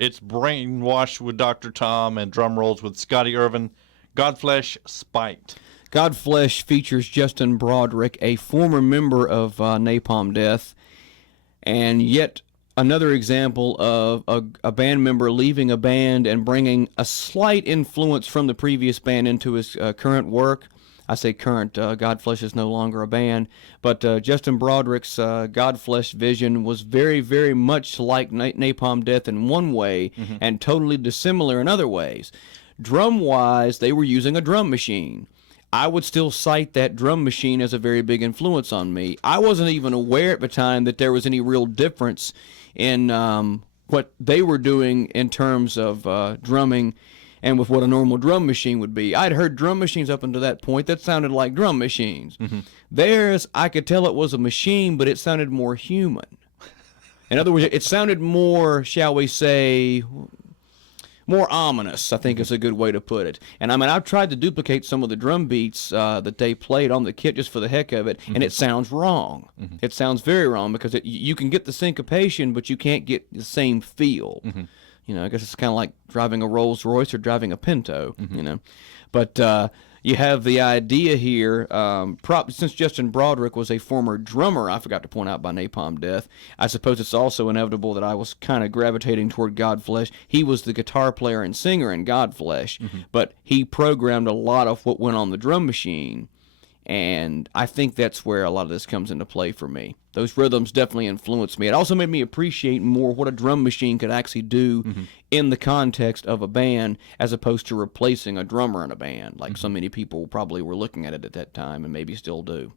It's Brainwash with Dr. Tom and Drum Rolls with Scotty Irving. Godflesh Spite. Godflesh features Justin Broadrick, a former member of Napalm Death, and yet another example of a band member leaving a band and bringing a slight influence from the previous band into his current work. I say current, Godflesh is no longer a band, but Justin Broadrick's Godflesh vision was very, very much like Napalm Death in one way, and totally dissimilar in other ways. Drum-wise, they were using a drum machine. I would still cite that drum machine as a very big influence on me. I wasn't even aware at the time that there was any real difference in what they were doing in terms of drumming and with what a normal drum machine would be. I'd heard drum machines up until that point that sounded like drum machines. Theirs, I could tell it was a machine, but it sounded more human. In other words, it sounded more, shall we say, more ominous, I think is a good way to put it. And I mean, I've tried to duplicate some of the drum beats that they played on the kit just for the heck of it, and it sounds wrong. It sounds very wrong because you can get the syncopation, but you can't get the same feel. You know, I guess it's kind of like driving a Rolls Royce or driving a Pinto, you know. But you have the idea here, since Justin Broadrick was a former drummer, I forgot to point out, by Napalm Death, I suppose it's also inevitable that I was kind of gravitating toward Godflesh. He was the guitar player and singer in Godflesh, but he programmed a lot of what went on the drum machine, and I think that's where a lot of this comes into play for me. Those rhythms definitely influenced me. It also made me appreciate more what a drum machine could actually do in the context of a band, as opposed to replacing a drummer in a band, like so many people probably were looking at it at that time and maybe still do.